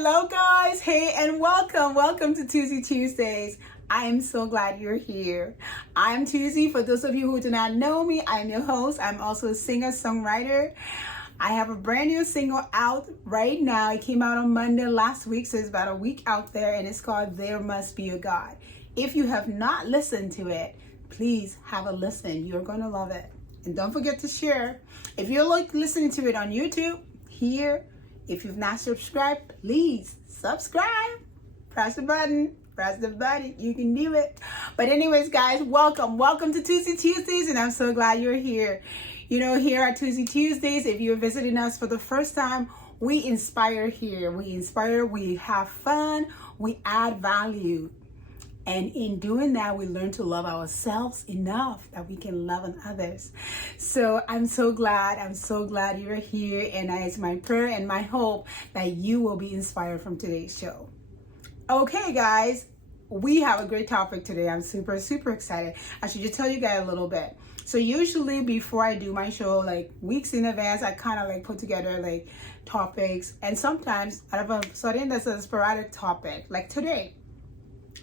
Hello guys, hey and welcome to Tuzee Tuesdays. I am so glad you're here. I'm Tuzee. For those of you who do not know me, I'm your host. I'm also a singer-songwriter. I have a brand new single out right now. It came out on Monday last week, so it's about a week out there, and it's called There Must Be a God. If you have not listened to it, please have a listen. You're going to love it. And don't forget to share. If you're listening to it on YouTube, here, if you've not subscribed, please subscribe. Press the button. You can do it. But anyways, guys, welcome to Tuzee Tuesdays, and I'm so glad you're here. You know, here at Tuzee Tuesdays, if you're visiting us for the first time, we inspire here. We inspire, we have fun, we add value. And in doing that, we learn to love ourselves enough that we can love on others. So I'm so glad you're here. And it's my prayer and my hope that you will be inspired from today's show. Okay, guys, we have a great topic today. I'm super excited. I should just tell you guys a little bit. So usually before I do my show, like weeks in advance, I kind of like put together like topics. And sometimes out of a sudden there's a sporadic topic, like today.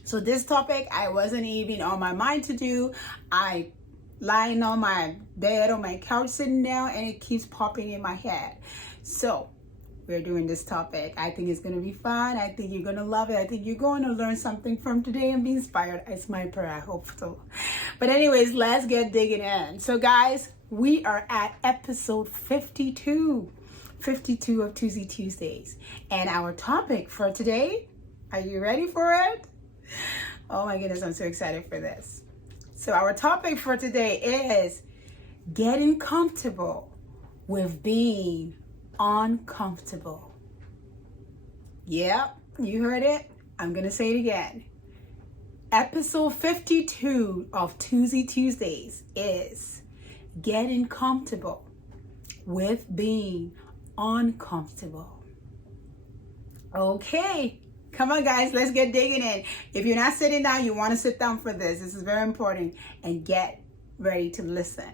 So this topic, I wasn't even on my mind to do. I lying on my bed, on my couch, sitting down, and it keeps popping in my head. So we're doing this topic. I think it's going to be fun. I think you're going to love it. I think you're going to learn something from today and be inspired. It's my prayer. I hope so. But anyways, let's get digging in. So guys, we are at episode 52 of Tuzee Tuesdays. And our topic for today, are you ready for it? Oh my goodness, I'm so excited for this. So our topic for today is getting comfortable with being uncomfortable. Yep, you heard it. I'm going to say it again. Episode 52 of Tuzee Tuesdays is getting comfortable with being uncomfortable. Okay. Come on, guys, let's get digging in. If you're not sitting down, you want to sit down for this. This is very important, and get ready to listen.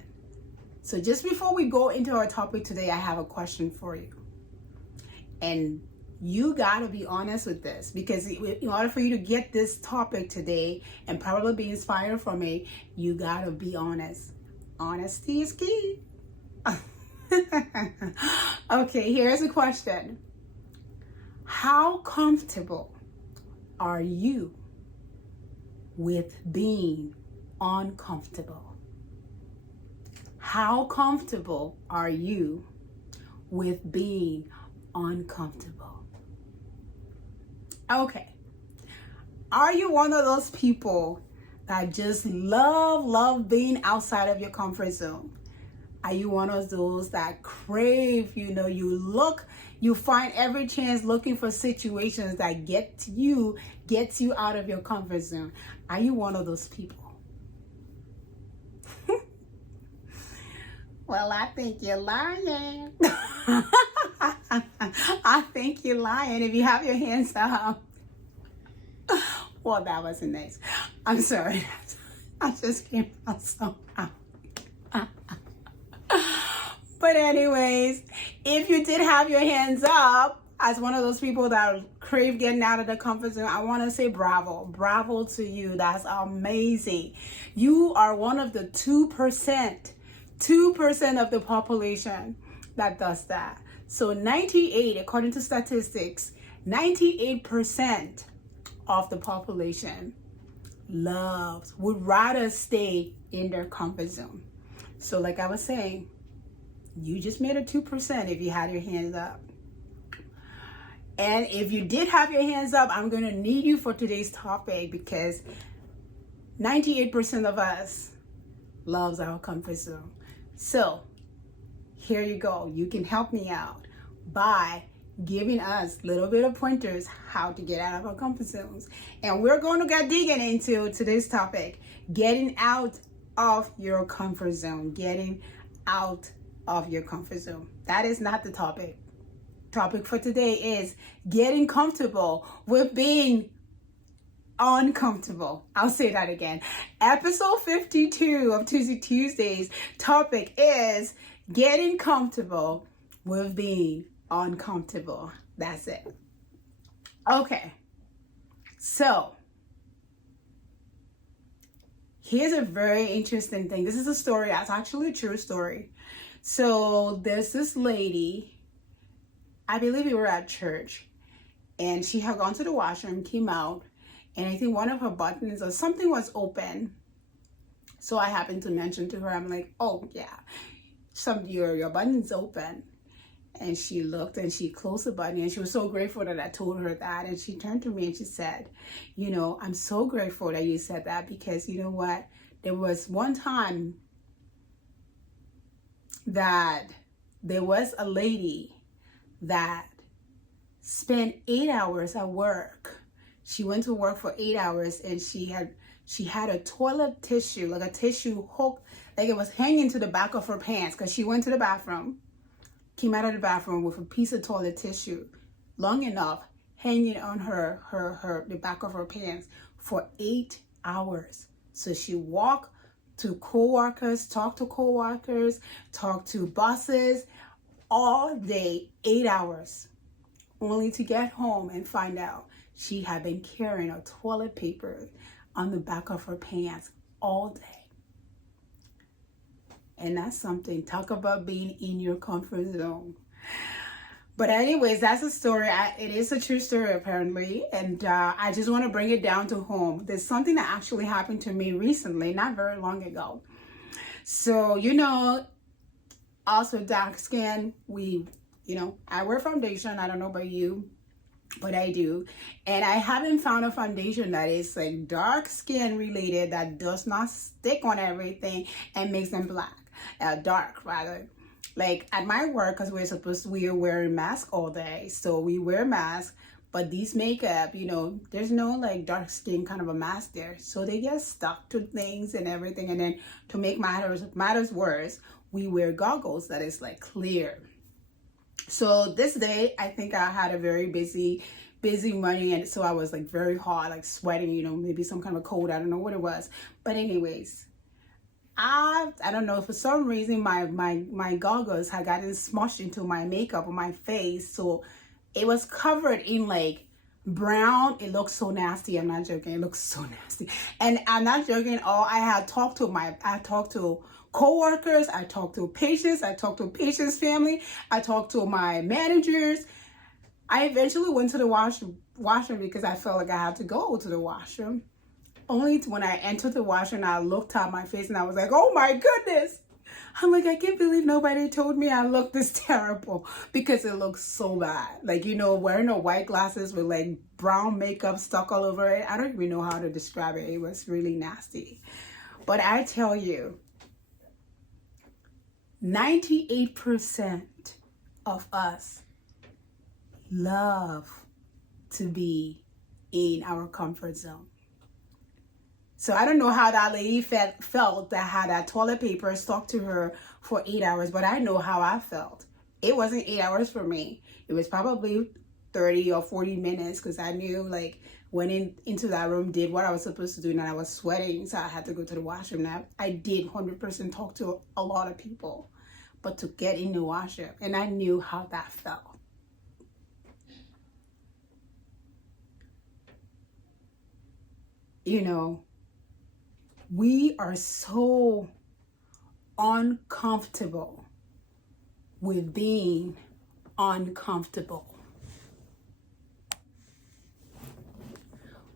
So just before we go into our topic today, I have a question for you. And you got to be honest with this, because in order for you to get this topic today and probably be inspired from it, you got to be honest. Honesty is key. Okay, here's a question. How comfortable are you with being uncomfortable? How comfortable are you with being uncomfortable? Okay. Are you one of those people that just love being outside of your comfort zone? Are you one of those that crave, you find every chance looking for situations that gets you out of your comfort zone? Are you one of those people? Well, I think you're lying. I think you're lying if you have your hands up. Well, that wasn't nice. I'm sorry. I just came out so out. But anyways, if you did have your hands up as one of those people that crave getting out of the comfort zone, I want to say bravo. Bravo to you. That's amazing. You are one of the 2% of the population that does that. So 98, according to statistics, 98% of the population would rather stay in their comfort zone. So like I was saying, you just made a 2% if you had your hands up. And if you did have your hands up, I'm going to need you for today's topic, because 98% of us loves our comfort zone. So here you go. You can help me out by giving us a little bit of pointers how to get out of our comfort zones. And we're going to get digging into today's topic, getting out of your comfort zone, getting out of your comfort zone. That is not the topic. Topic for today is getting comfortable with being uncomfortable. I'll say that again. Episode 52 of Tuzee Tuesdays. Topic is getting comfortable with being uncomfortable. That's it. Okay, so here's a very interesting thing. This is a story that's actually a true story. So there's this lady, I believe we were at church, and she had gone to the washroom, came out, and I think one of her buttons or something was open. So I happened to mention to her, I'm like, oh yeah, your button's open. And she looked and she closed the button, and she was so grateful that I told her that. And she turned to me and she said, you know, I'm so grateful that you said that, because you know what? There was one time that there was a lady that spent 8 hours at work. She went to work for 8 hours, and she had a toilet tissue, like a tissue hook, like it was hanging to the back of her pants, because she went to the bathroom, came out of the bathroom with a piece of toilet tissue long enough hanging on the back of her pants for 8 hours. So she walked to co-workers, talked to bosses all day, 8 hours, only to get home and find out she had been carrying a toilet paper on the back of her pants all day. And that's something. Talk about being in your comfort zone. But anyways, that's a story. It is a true story, apparently. And I just want to bring it down to home. There's something that actually happened to me recently, not very long ago. So, you know, also dark skin, I wear foundation. I don't know about you, but I do. And I haven't found a foundation that is like dark skin related, that does not stick on everything and makes them dark rather. Like at my work, because we are wearing masks all day, so we wear masks, but these makeup, there's no like dark skin kind of a mask there, so they get stuck to things and everything. And then to make matters worse, we wear goggles that is like clear. So this day, I think I had a very busy morning, and so I was like very hot, like sweating, maybe some kind of cold, I don't know what it was. But anyways, I don't know, for some reason my goggles had gotten smushed into my makeup on my face, so it was covered in like brown. It looks so nasty. I'm not joking. It looks so nasty. And I'm not joking at all. I talked to co-workers, I talked to patients, I talked to patients' family, I talked to my managers. I eventually went to the washroom because I felt like I had to go to the washroom. Only when I entered the washroom, I looked at my face and I was like, oh my goodness. I'm like, I can't believe nobody told me I looked this terrible, because it looks so bad. Like, wearing the white glasses with like brown makeup stuck all over it. I don't even know how to describe it. It was really nasty. But I tell you, 98% of us love to be in our comfort zone. So I don't know how that lady felt that had that toilet paper stuck to her for 8 hours, but I know how I felt. It wasn't 8 hours for me. It was probably 30 or 40 minutes, because I knew, like, went into that room, did what I was supposed to do, and I was sweating, so I had to go to the washroom. Now, I did 100% talk to a lot of people, but to get in the washroom, and I knew how that felt. We are so uncomfortable with being uncomfortable.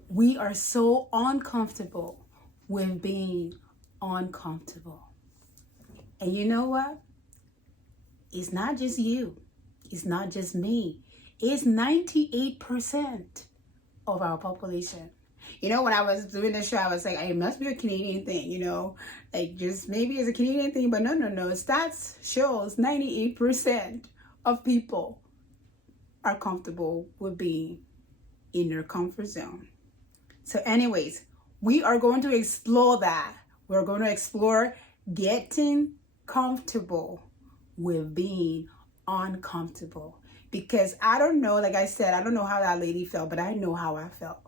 We are so uncomfortable with being uncomfortable. And you know what? It's not just you. It's not just me. It's 98% of our population. When I was doing this show, I was like, it must be a Canadian thing, like just maybe it's a Canadian thing, but no. Stats shows 98% of people are comfortable with being in their comfort zone. So anyways, we are going to explore that. We're going to explore getting comfortable with being uncomfortable. Because I don't know, like I said, I don't know how that lady felt, but I know how I felt.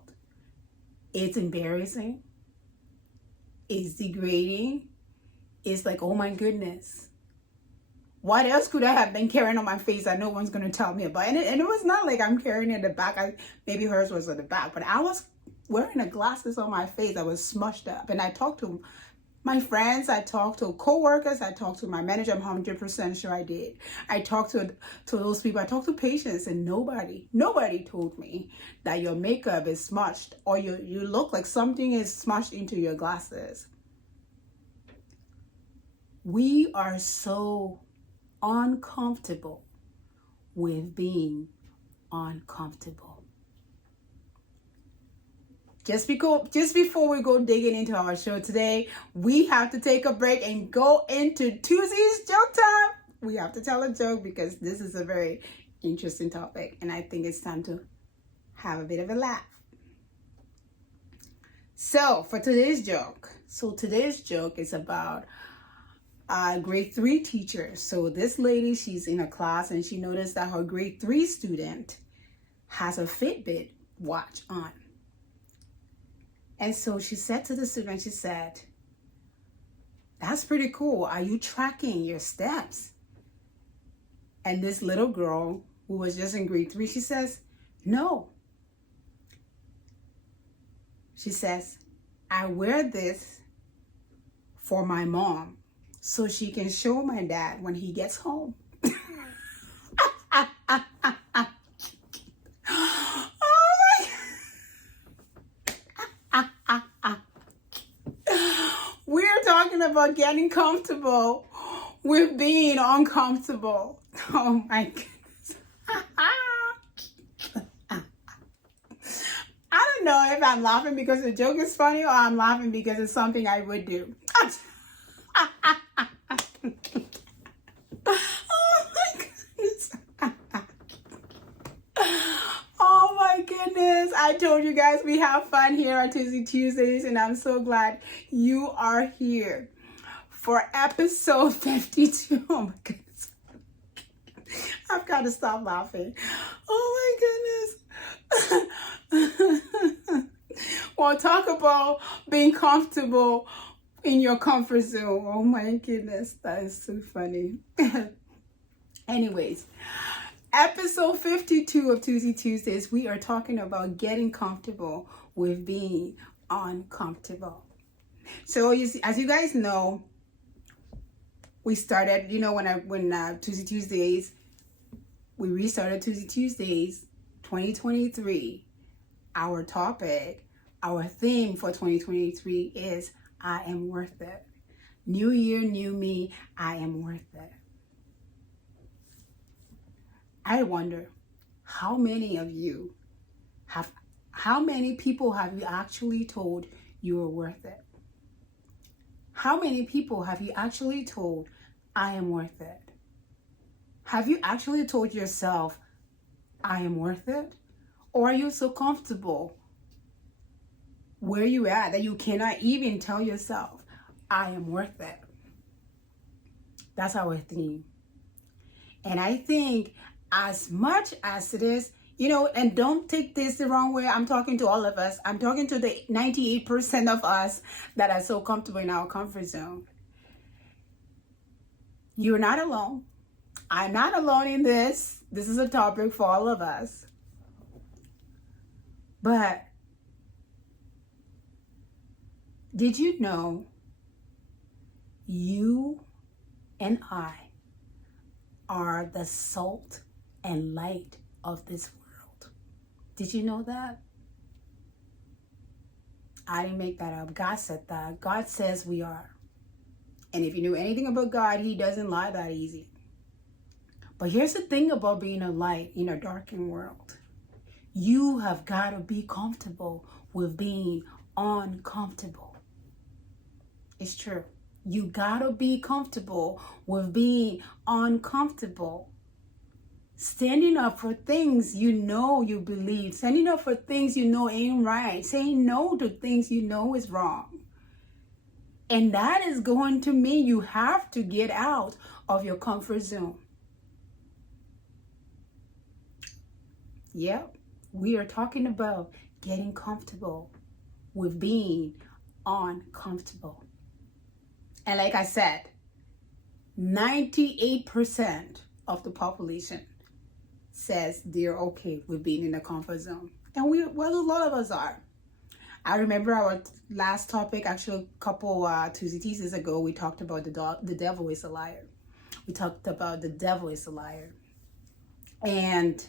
It's embarrassing. It's degrading. It's like, oh my goodness. What else could I have been carrying on my face that no one's going to tell me about? And it was not like I'm carrying it in the back. Maybe hers was at the back, but I was wearing the glasses on my face that was smushed up. And I talked to my friends, I talked to co-workers, I talked to my manager. I'm 100% sure I did. I talked to those people. I talked to patients, and nobody told me that your makeup is smudged or you look like something is smudged into your glasses. We are so uncomfortable with being uncomfortable. Just before we go digging into our show today, we have to take a break and go into Tuzee's joke time. We have to tell a joke because this is a very interesting topic, and I think it's time to have a bit of a laugh. So for today's joke, is about grade 3 teacher. So this lady, she's in a class and she noticed that her grade 3 student has a Fitbit watch on. And so she said to the student, she said, "That's pretty cool. Are you tracking your steps?" And this little girl who was just in grade 3, she says, "No." She says, "I wear this for my mom so she can show my dad when he gets home." We're talking about getting comfortable with being uncomfortable. Oh my goodness. I don't know if I'm laughing because the joke is funny or I'm laughing because it's something I would do. Oh my goodness. Oh my goodness. I told you guys we have fun here on Tuzee Tuesdays, and I'm so glad you are here for episode 52. Oh my goodness. I've got to stop laughing. Oh my goodness. Well, talk about being comfortable in your comfort zone. Oh my goodness. That is so funny. Anyways, episode 52 of Tuzee Tuesdays, we are talking about getting comfortable with being uncomfortable. So as you guys know, we started, when Tuzee Tuesdays, we restarted Tuzee Tuesdays 2023. Our topic, our theme for 2023 is I am worth it. New year, new me, I am worth it. I wonder how many people have you actually told you are worth it? How many people have you actually told I am worth it? Have you actually told yourself I am worth it? Or are you so comfortable where you at that you cannot even tell yourself I am worth it? That's our theme. And I think as much as it is, and don't take this the wrong way, I'm talking to all of us. I'm talking to the 98% of us that are so comfortable in our comfort zone. You're not alone. I'm not alone in this. This is a topic for all of us. But did you know you and I are the salt and light of this world? Did you know that? I didn't make that up. God said that. God says we are. And if you knew anything about God, he doesn't lie that easy. But here's the thing about being a light in a darkened world. You have got to be comfortable with being uncomfortable. It's true. You got to be comfortable with being uncomfortable. Standing up for things you know you believe. Standing up for things you know ain't right. Saying no to things you know is wrong. And that is going to mean you have to get out of your comfort zone. Yep. We are talking about getting comfortable with being uncomfortable. And like I said, 98% of the population says they're okay with being in the comfort zone. And well, a lot of us are. I remember our last topic, actually a couple Tuzee Tuesdays ago, we talked about the devil is a liar. We talked about the devil is a liar. And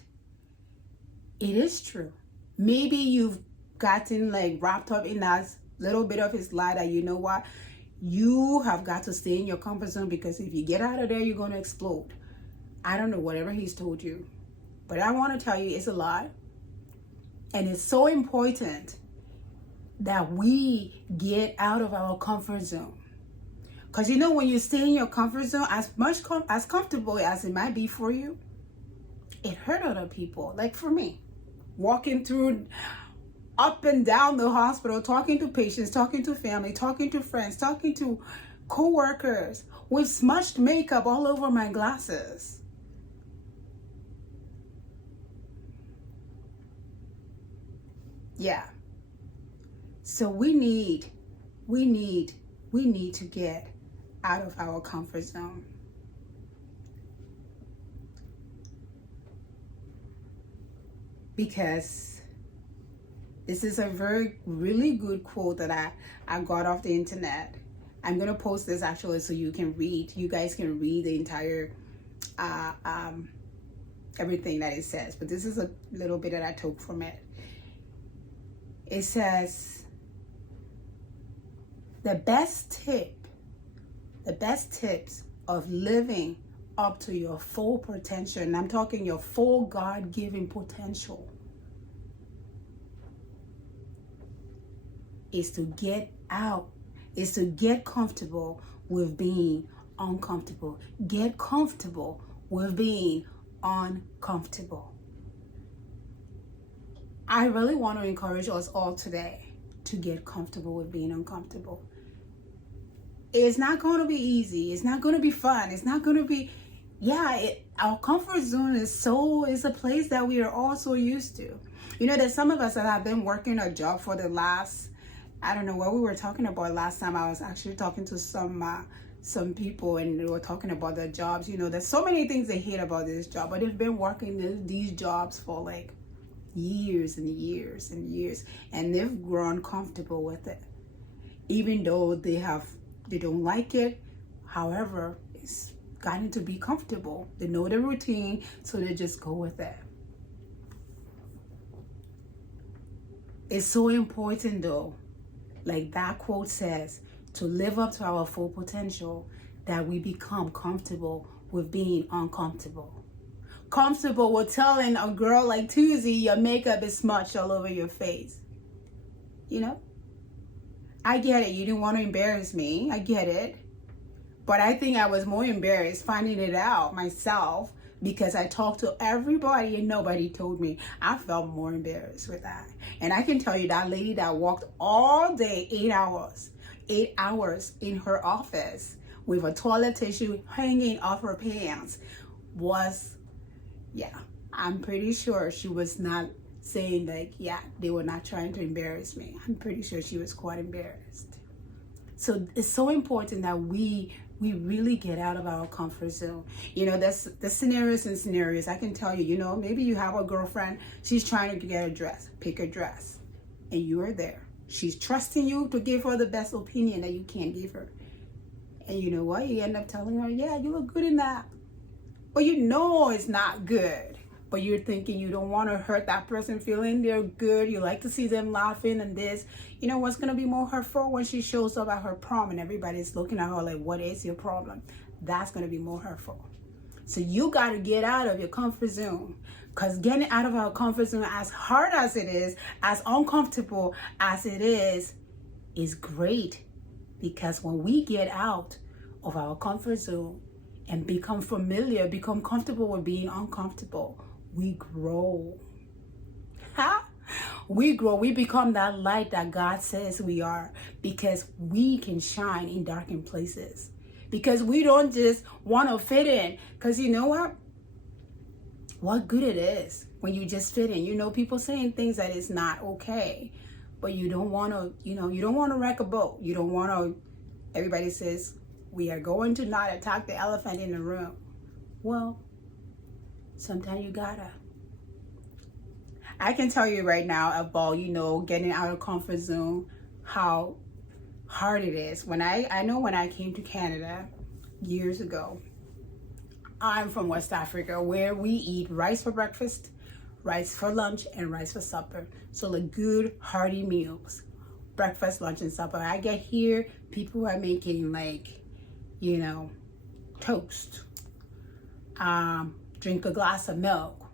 it is true. Maybe you've gotten like wrapped up in that little bit of his lie that, you know what, you have got to stay in your comfort zone, because if you get out of there, you're going to explode. I don't know, whatever he's told you. But I want to tell you, it's a lie. And it's so important that we get out of our comfort zone. Because, you know, when you stay in your comfort zone, as comfortable as it might be for you, it hurt other people. Like for me, walking through up and down the hospital, talking to patients, talking to family, talking to friends, talking to co-workers with smudged makeup all over my glasses. Yeah. So we need to get out of our comfort zone. Because this is a really good quote that I got off the internet. I'm going to post this actually so you guys can read the entire everything that it says. But this is a little bit that I took from it. It says, the best tips of living up to your full potential, and I'm talking your full God-given potential, is to get out, is to get comfortable with being uncomfortable. Get comfortable with being uncomfortable. I really want to encourage us all today to get comfortable with being uncomfortable. It's not going to be easy. It's not going to be fun. It's not going to be, our comfort zone is a place that we are all so used to. You know, there's some of us that have been working a job for the last, I don't know what we were talking about last time. I was actually talking to some people, and they were talking about their jobs. You know, there's so many things they hate about this job, but they've been working these jobs for like years and years and years, and they've grown comfortable with it, even though they don't like it. However, it's gotten to be comfortable. They know the routine, so they just go with it. It's so important though, like that quote says, to live up to our full potential, that we become comfortable with being uncomfortable. Comfortable with telling a girl like Tuzee your makeup is smudged all over your face. You know? I get it. You didn't want to embarrass me. I get it. But I think I was more embarrassed finding it out myself, because I talked to everybody and nobody told me. I felt more embarrassed with that. And I can tell you, that lady that walked all day, 8 hours in her office with a toilet tissue hanging off her pants was, I'm pretty sure she was not saying like, they were not trying to embarrass me. I'm pretty sure she was quite embarrassed. So it's so important that we really get out of our comfort zone. You know, there's scenarios and scenarios. I can tell you, you know, maybe you have a girlfriend, she's trying to get a dress, pick a dress, and you are there. She's trusting you to give her the best opinion that you can give her. And you know what? You end up telling her, you look good in that. But you know it's not good. But you're thinking you don't want to hurt that person feeling they're good. You like to see them laughing and this. You know what's going to be more hurtful? When she shows up at her prom and everybody's looking at her like, what is your problem? That's going to be more hurtful. So you got to get out of your comfort zone. Because getting out of our comfort zone, as hard as it is, as uncomfortable as it is great. Because when we get out of our comfort zone and become familiar, become comfortable with being uncomfortable, we grow. We grow. We become that light that God says we are, because we can shine in darkened places. Because we don't just want to fit in. Because you know what good it is when you just fit in. You know, people saying things that is not okay, but you don't want to, you don't want to wreck a boat. You don't want to, everybody says, we are going to not attack the elephant in the room. Well, sometimes you gotta. I can tell you right now about, getting out of comfort zone, how hard it is. I know when I came to Canada years ago, I'm from West Africa, where we eat rice for breakfast, rice for lunch, and rice for supper. So the good hearty meals, breakfast, lunch, and supper. I get here, people are making toast, drink a glass of milk.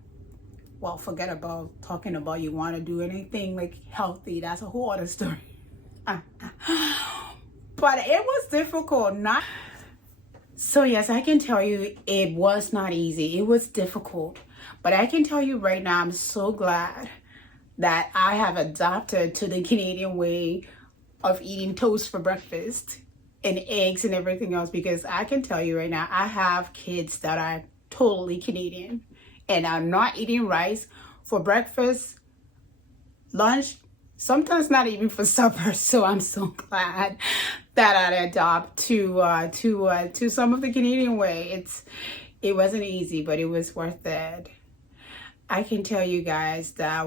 Well, forget about talking about you want to do anything like healthy. That's a whole other story. But it was difficult. So yes, I can tell you it was not easy. It was difficult. But I can tell you right now, I'm so glad that I have adopted to the Canadian way of eating toast for breakfast and eggs and everything else, because I can tell you right now, I have kids that are totally Canadian and I'm not eating rice for breakfast, lunch, sometimes not even for supper. So I'm so glad that I adopt to some of the Canadian way. It wasn't easy, but it was worth it. I can tell you guys that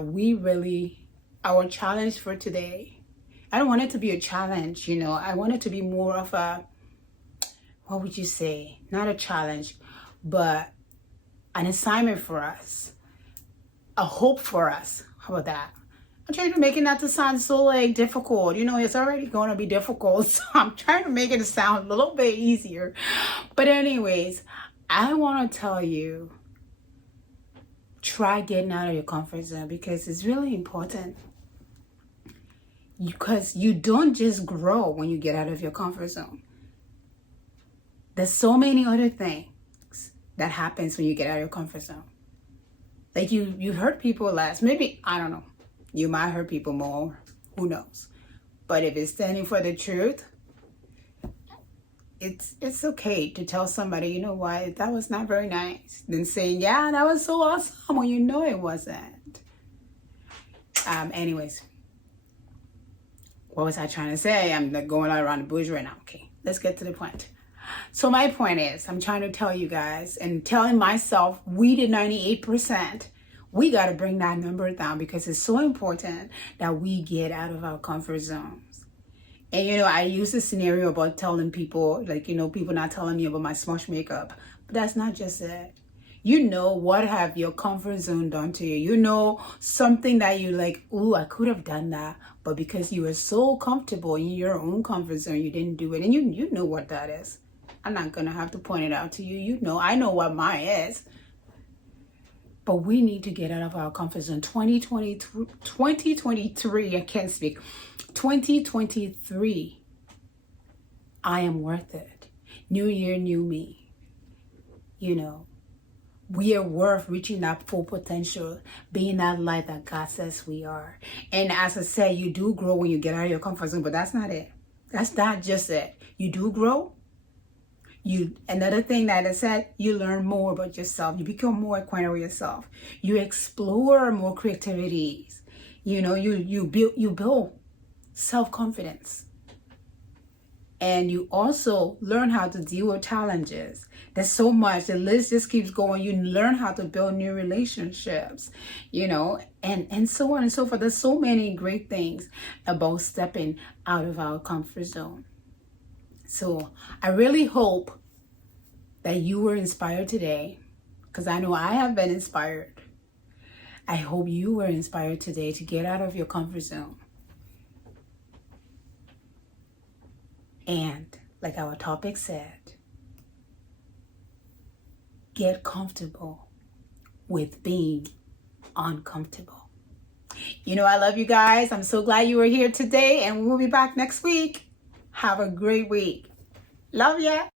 our challenge for today, I don't want it to be a challenge, I want it to be more of a, what would you say? Not a challenge, but an assignment for us, a hope for us. How about that? I'm trying to make it not to sound so difficult. It's already going to be difficult. So I'm trying to make it sound a little bit easier. But anyways, I want to tell you, try getting out of your comfort zone, because it's really important. Because you don't just grow when you get out of your comfort zone. There's so many other things that happens when you get out of your comfort zone. Like you hurt people less. Maybe, I don't know. You might hurt people more. Who knows? But if it's standing for the truth, it's okay to tell somebody, you know what, that was not very nice. Than saying, yeah, that was so awesome when you know it wasn't. Anyways, what was I trying to say? I'm going all around the bush right now. Okay, let's get to the point. So my point is, I'm trying to tell you guys and telling myself, we did 98%. We got to bring that number down, because it's so important that we get out of our comfort zones. And, I use a scenario about telling people, people not telling me about my smudge makeup. But that's not just it. What have your comfort zone done to you? Something that you ooh, I could have done that. But because you were so comfortable in your own comfort zone, you didn't do it. And you know what that is. I'm not going to have to point it out to you. I know what mine is. But we need to get out of our comfort zone. 2023, I can't speak. 2023, I am worth it. New year, new me. We are worth reaching that full potential, being that light that God says we are. And as I said, you do grow when you get out of your comfort zone, but that's not it. That's not just it. You do grow. Another thing that I said, you learn more about yourself. You become more acquainted with yourself. You explore more creativities. You build self-confidence. And you also learn how to deal with challenges. There's so much. The list just keeps going. You learn how to build new relationships, and so on and so forth. There's so many great things about stepping out of our comfort zone. So I really hope that you were inspired today, because I know I have been inspired. I hope you were inspired today to get out of your comfort zone. And like our topic said, get comfortable with being uncomfortable. I love you guys. I'm so glad you were here today, and we'll be back next week. Have a great week. Love ya.